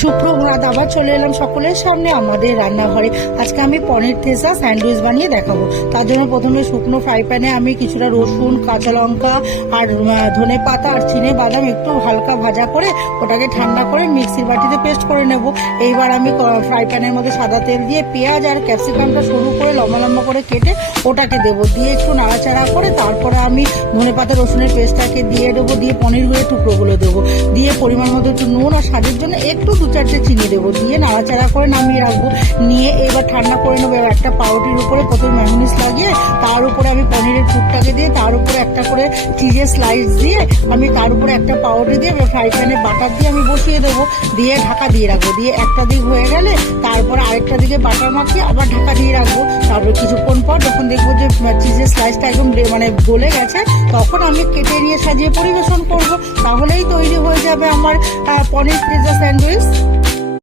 সুপ্রভাত, আবার চলে এলাম সকলের সামনে আমাদের রান্নাঘরে। আজকে আমি পনির থেসা স্যান্ডউইচ বানিয়ে দেখাবো। তার জন্য প্রথমে শুকনো ফ্রাই প্যানে আমি কিছুটা রসুন, কাঁচা লঙ্কা আর ধনে পাতা আর চিনে বাদাম একটু হালকা ভাজা করে ওটাকে ঠান্ডা করে মিক্সির বাটিতে পেস্ট করে নেব। এইবার আমি ফ্রাই প্যানের মধ্যে সাদা তেল দিয়ে পেঁয়াজ আর ক্যাপসিকামটা সরু করে লম্বা লম্বা করে কেটে ওটাকে দেবো, দিয়ে একটু নাড়াচাড়া করে তারপরে আমি ধনে পাতা রসুনের পেস্টটাকে দিয়ে দেবো, দিয়ে পনিরগুলো টুকরোগুলো দেবো, দিয়ে পরিমাণ মতো একটু নুন আর স্বাদের জন্য একটু 2-4টে চিনি দেবো, দিয়ে নাড়াচাড়া করে নামিয়ে রাখবো। নিয়ে এবার ঠান্ডা করে নেবো। এবার একটা পাউরুটির উপরে প্রথমে ম্যায়োনিজ লাগিয়ে তার উপরে আমি পনিরের পুরটাকে দিয়ে তার উপরে একটা করে চিজের স্লাইস দিয়ে আমি তার উপরে একটা পাউরুটি দিয়ে ফ্রাই প্যানে বাটার দিয়ে আমি বসিয়ে দেবো, দিয়ে ঢাকা দিয়ে রাখবো। দিয়ে একটা দিক হয়ে গেলে তারপরে আরেকটা দিকে বাটার মাখিয়ে আবার ঢাকা দিয়ে রাখবো। তারপরে কিছুক্ষণ পর যখন দেখবো যে চিজের স্লাইসটা একদম গলে গেছে, তখন আমি কেটে নিয়ে সাজিয়ে পরিবেশন করবো। তাহলেই তৈরি হয়ে যাবে আমার পনির পিৎজা স্যান্ডউইচ।